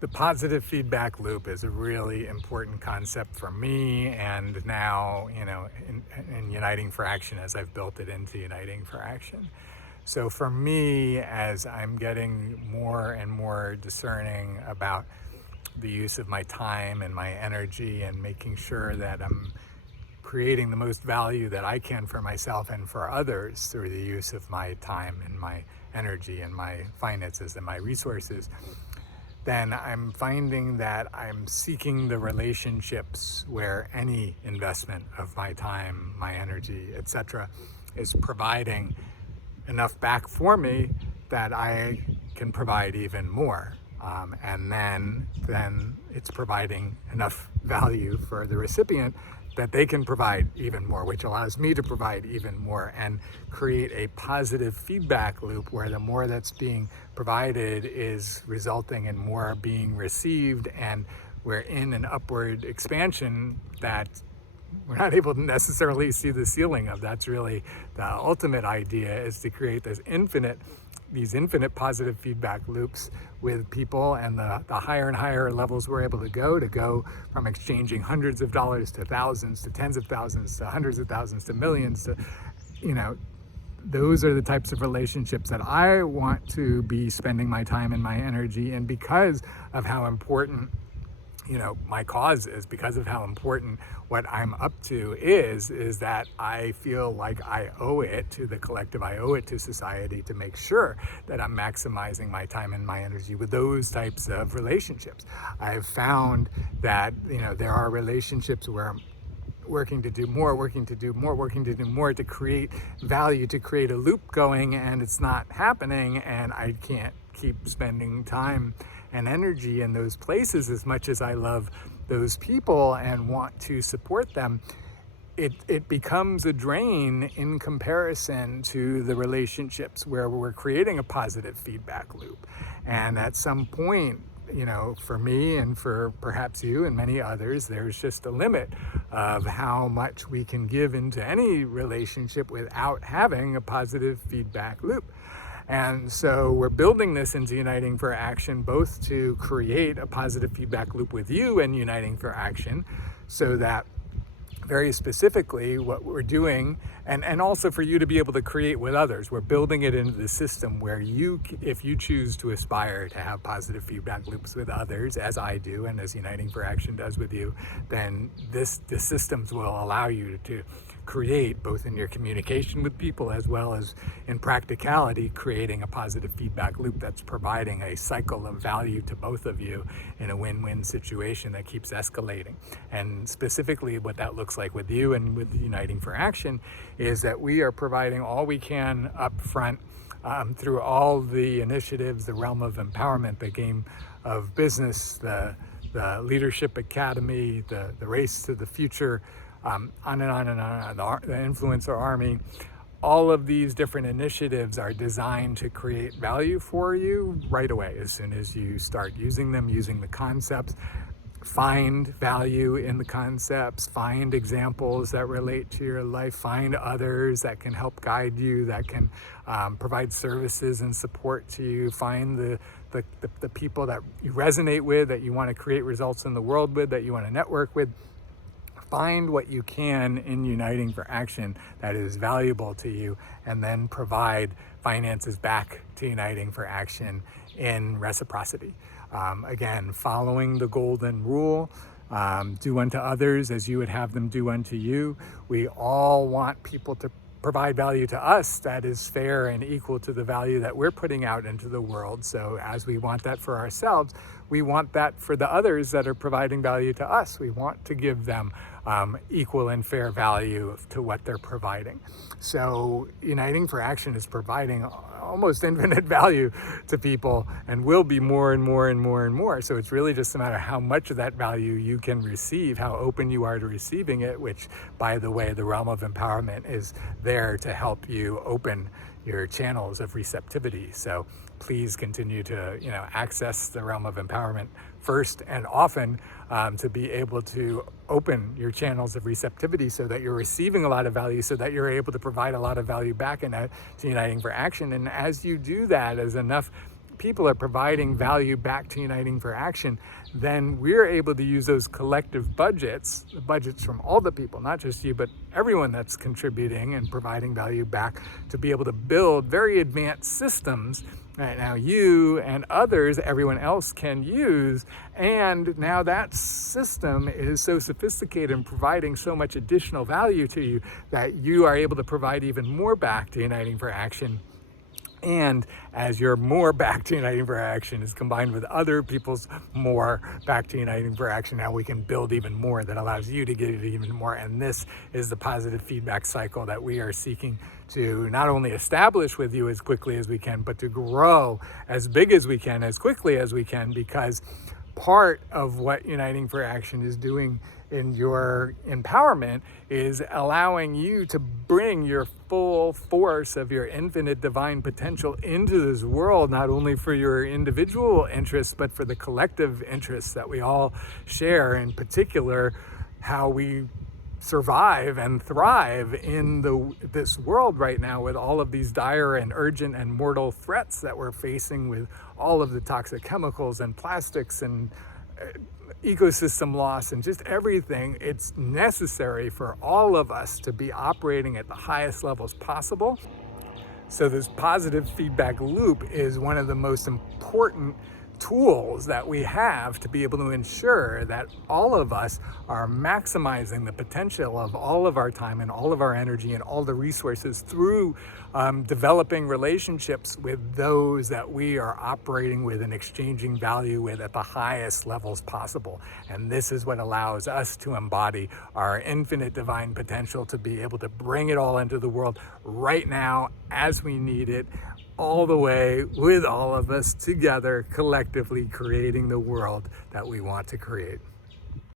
The positive feedback loop is a really important concept for me, and now, in Uniting for Action, as I've built it into Uniting for Action. So for me, as I'm getting more and more discerning about the use of my time and my energy and making sure that I'm creating the most value that I can for myself and for others through the use of my time and my energy and my finances and my resources, then I'm finding that I'm seeking the relationships where any investment of my time, my energy, etc., is providing enough back for me that I can provide even more. And then it's providing enough value for the recipient that they can provide even more, which allows me to provide even more and create a positive feedback loop where the more that's being provided is resulting in more being received, and we're in an upward expansion that we're not able to necessarily see the ceiling of. That's really the ultimate idea, is to create these infinite positive feedback loops with people, and the higher and higher levels we're able to go from exchanging hundreds of dollars to thousands, to tens of thousands, to hundreds of thousands, to millions, to, those are the types of relationships that I want to be spending my time and my energy in, because of how important my cause is, because of how important what I'm up to is that I feel like I owe it to the collective, I owe it to society to make sure that I'm maximizing my time and my energy with those types of relationships. I've found that, there are relationships where I'm working to do more to create value, to create a loop going, and it's not happening, and I can't keep spending time and energy in those places as much as I love those people and want to support them. It becomes a drain in comparison to the relationships where we're creating a positive feedback loop. And at some point, for me and for perhaps you and many others, there's just a limit of how much we can give into any relationship without having a positive feedback loop. And so we're building this into Uniting for Action, both to create a positive feedback loop with you and Uniting for Action, so that very specifically what we're doing, and also for you to be able to create with others, we're building it into the system where if you choose to aspire to have positive feedback loops with others, as I do and as Uniting for Action does with you, then the systems will allow you to create, both in your communication with people as well as in practicality, creating a positive feedback loop that's providing a cycle of value to both of you in a win-win situation that keeps escalating. And specifically what that looks like with you and with Uniting for Action is that we are providing all we can up front through all the initiatives, the realm of empowerment, the game of business, the Leadership Academy, the Race to the Future, on and on and on, the Influencer Army. All of these different initiatives are designed to create value for you right away. As soon as you start using them, using the concepts, find value in the concepts, find examples that relate to your life, find others that can help guide you, that can provide services and support to you, find the people that you resonate with, that you want to create results in the world with, that you want to network with. Find what you can in Uniting for Action that is valuable to you, and then provide finances back to Uniting for Action in reciprocity. Again, following the golden rule, do unto others as you would have them do unto you. We all want people to provide value to us that is fair and equal to the value that we're putting out into the world. So as we want that for ourselves, we want that for the others that are providing value to us. We want to give them equal and fair value to what they're providing. So Uniting for Action is providing almost infinite value to people, and will be more and more and more and more. So it's really just a matter of how much of that value you can receive, how open you are to receiving it, which, by the way, the realm of empowerment is there to help you open your channels of receptivity. So please continue to access the realm of empowerment first and often, to be able to open your channels of receptivity so that you're receiving a lot of value, so that you're able to provide a lot of value back to Uniting for Action. And as you do that, as enough people are providing value back to Uniting for Action, then we're able to use those collective budgets, the budgets from all the people, not just you, but everyone that's contributing and providing value back, to be able to build very advanced systems that now you and others, everyone else, can use. And now that system is so sophisticated and providing so much additional value to you that you are able to provide even more back to Uniting for Action. And as your more back to Uniting for Action is combined with other people's more back to Uniting for Action, now we can build even more that allows you to give even more. And this is the positive feedback cycle that we are seeking to not only establish with you as quickly as we can, but to grow as big as we can, as quickly as we can, because part of what Uniting for Action is doing in your empowerment is allowing you to bring your full force of your infinite divine potential into this world, not only for your individual interests, but for the collective interests that we all share, in particular, how we survive and thrive in this world right now with all of these dire and urgent and mortal threats that we're facing, with all of the toxic chemicals and plastics and ecosystem loss and just everything. It's necessary for all of us to be operating at the highest levels possible. So this positive feedback loop is one of the most important tools that we have to be able to ensure that all of us are maximizing the potential of all of our time and all of our energy and all the resources through developing relationships with those that we are operating with and exchanging value with at the highest levels possible. And this is what allows us to embody our infinite divine potential, to be able to bring it all into the world right now as we need it, all the way with all of us together, collectively creating the world that we want to create.